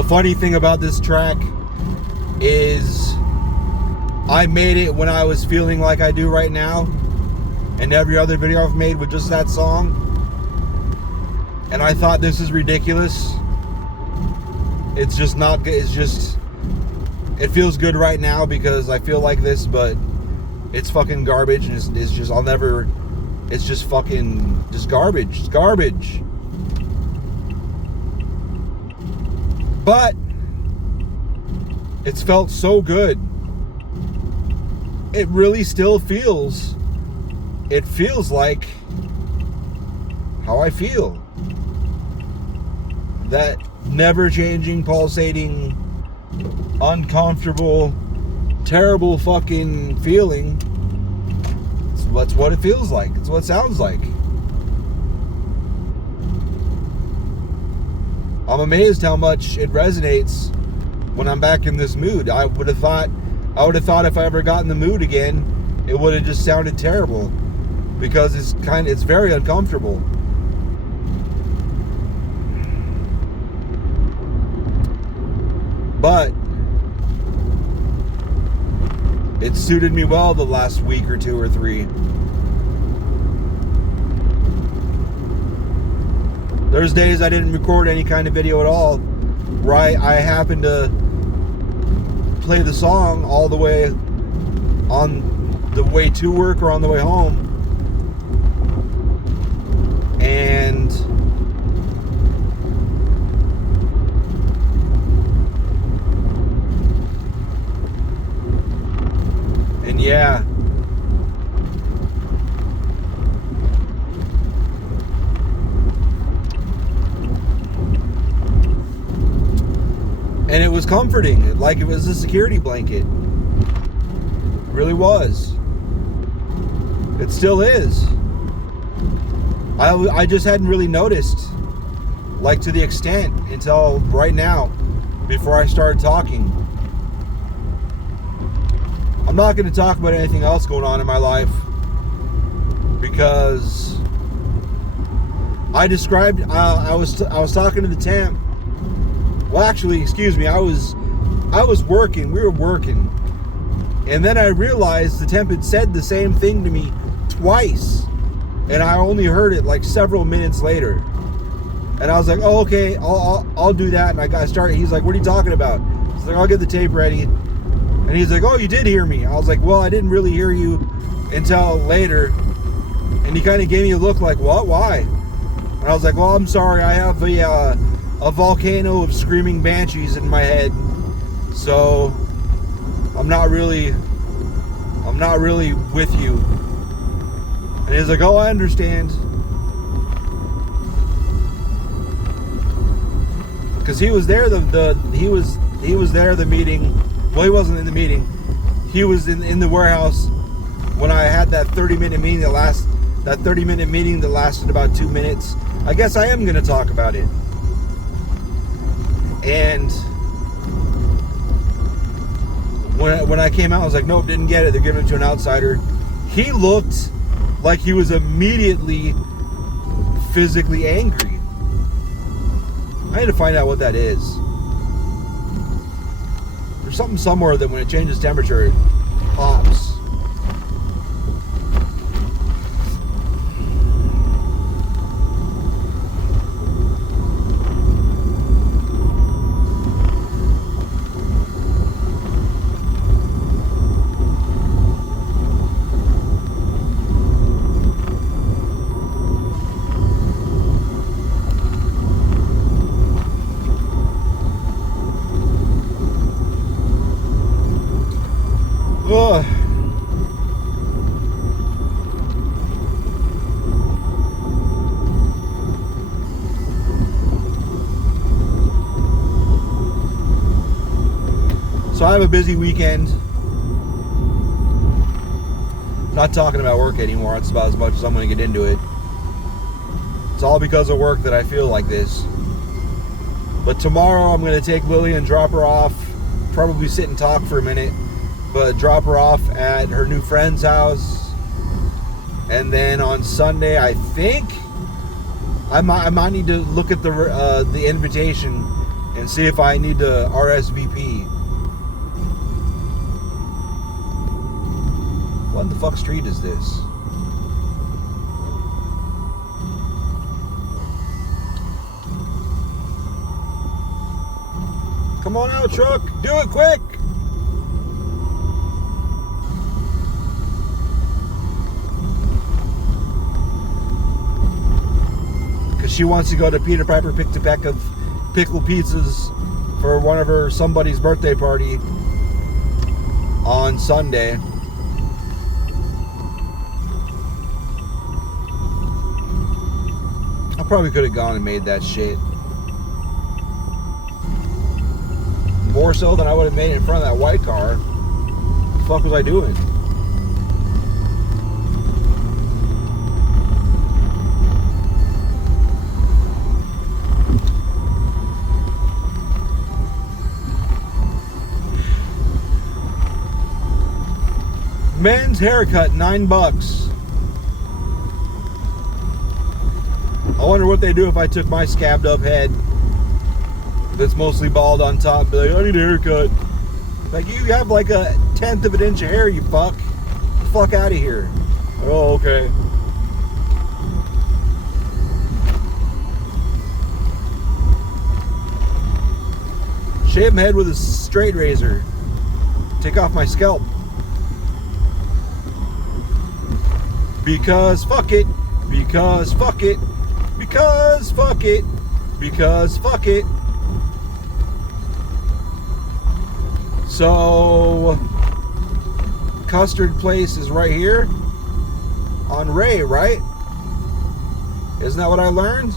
The funny thing about this track is I made it when I was feeling like I do right now, and every other video I've made with just that song, and I thought this is ridiculous. It's just not good. It's just, it feels good right now because I feel like this, but it's fucking garbage, and it's just, I'll never, it's just fucking, just garbage. It's garbage. But it's felt so good. It really still feels, it feels like how I feel. That never-changing, pulsating, uncomfortable, terrible fucking feeling. That's what it feels like. It's what it sounds like. I'm amazed how much it resonates when I'm back in this mood. I would have thought if I ever got in the mood again, it would have just sounded terrible, because it's very uncomfortable. But it suited me well the last week or two or three. There's days I didn't record any kind of video at all, where I happened to play the song all the way on the way to work or on the way home, and yeah. And it was comforting, like it was a security blanket. It really was. It still is. I just hadn't really noticed, like, to the extent until right now, before I started talking. I'm not going to talk about anything else going on in my life, because I described, I was talking to the temp. Well, actually, excuse me, I was working. We were working, and then I realized the temp had said the same thing to me twice, and I only heard it like several minutes later. And I was like, "Oh, okay, I'll do that." And I started. He's like, "What are you talking about?" He's like, "I'll get the tape ready." And he's like, "Oh, you did hear me." I was like, "Well, I didn't really hear you until later." And he kind of gave me a look like, "What? Why?" And I was like, "Well, I'm sorry. I have a volcano of screaming banshees in my head, so I'm not really with you." And he's like, "Oh, I understand." Because he was there he was there the meeting. Well, he wasn't in the meeting. He was in the warehouse when I had that 30-minute meeting that lasted about 2 minutes. I guess I am going to talk about it. And when I came out, I was like, "Nope, didn't get it. They're giving it to an outsider." He looked like he was immediately physically angry. I need to find out what that is. There's something somewhere that when it changes temperature, it pops. Ugh. So I have a busy weekend. Not talking about work anymore. It's about as much as I'm going to get into it. It's all because of work that I feel like this. But tomorrow I'm going to take Lily and drop her off. Probably sit and talk for a minute. But drop her off at her new friend's house. And then on Sunday, I think I might need to look at the invitation and see if I need to RSVP. What the fuck street is this? Come on out, truck. Do it quick. Because she wants to go to Peter Piper picked a pack of pickle pizzas for one of her somebody's birthday party on Sunday. I probably could have gone and made that shit. More so than I would have made it in front of that white car. What the fuck was I doing? Men's haircut, $9. I wonder what they do if I took my scabbed up head that's mostly bald on top, be like, I need a haircut. Like, you have like a 1/10 of an inch of hair, you fuck. Get the fuck out of here. Oh, okay. Shave my head with a straight razor. Take off my scalp. Because fuck it. Because fuck it. Because fuck it. Because fuck it. So, Custard Place is right here on Ray, right? Isn't that what I learned?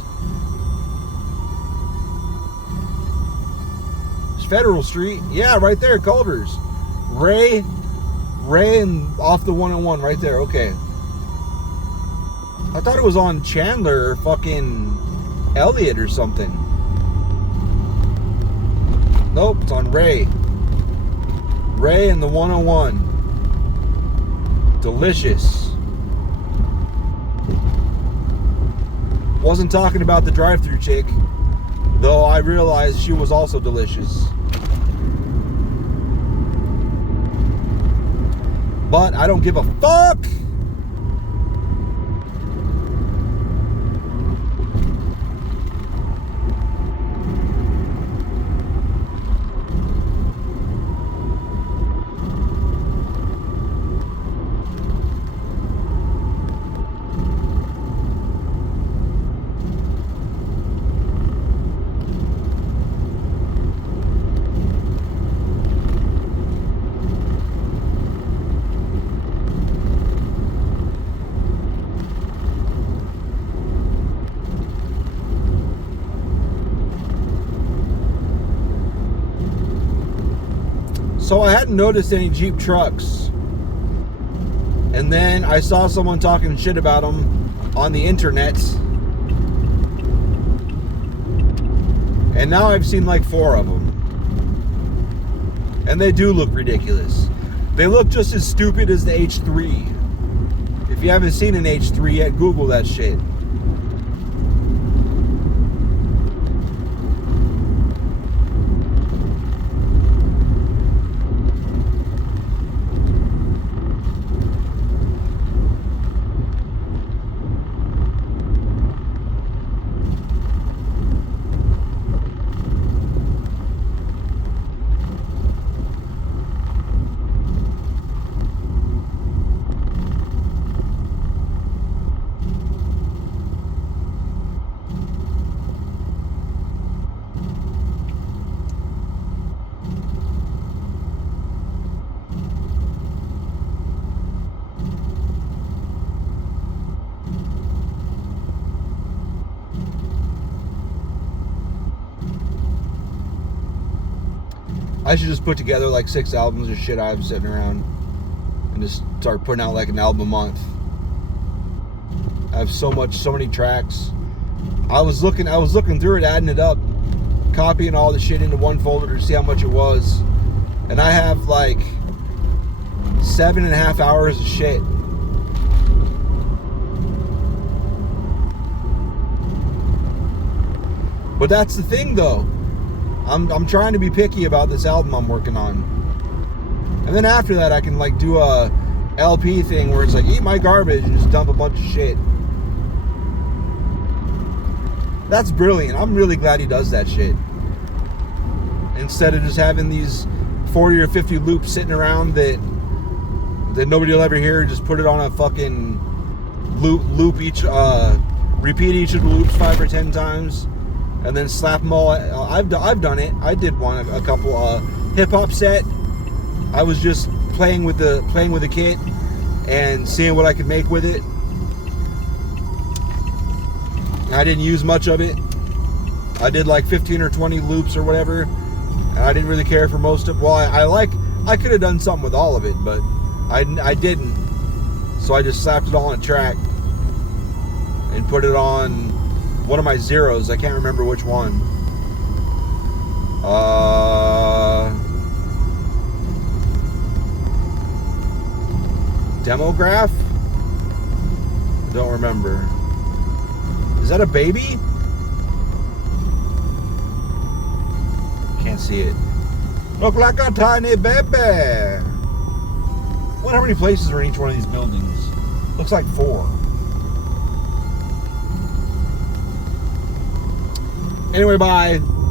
It's Federal Street. Yeah, right there, Culver's. Ray, and off the 101 right there. Okay. I thought it was on Chandler or fucking Elliott or something. Nope, it's on Ray. Ray and the 101. Delicious. Wasn't talking about the drive-thru chick, though I realized she was also delicious. But I don't give a fuck. So I hadn't noticed any Jeep trucks. And then I saw someone talking shit about them on the internet. And now I've seen like 4 of them. And they do look ridiculous. They look just as stupid as the H3. If you haven't seen an H3 yet, Google that shit. I should just put together like 6 albums of shit I have sitting around and just start putting out like an album a month. I have so many tracks. I was looking through it, adding it up, copying all the shit into one folder to see how much it was. And I have like 7.5 hours of shit. But that's the thing though. I'm trying to be picky about this album I'm working on. And then after that, I can like do a LP thing where it's like, eat my garbage and just dump a bunch of shit. That's brilliant. I'm really glad he does that shit. Instead of just having these 40 or 50 loops sitting around that nobody will ever hear, just put it on a fucking loop each, repeat each of the loops 5 or 10 times, and then slap them all. I've done it. I did a couple hip hop set. I was just playing with the kit and seeing what I could make with it. I didn't use much of it. I did like 15 or 20 loops or whatever, and I didn't really care for most of it. Well, I could have done something with all of it, but I didn't. So I just slapped it all on a track and put it on one of my zeros. I can't remember which one. Demograph? I don't remember. Is that a baby? Can't see it. Look like a tiny baby. I wonder how many places are in each one of these buildings. Looks like 4. Anyway, bye.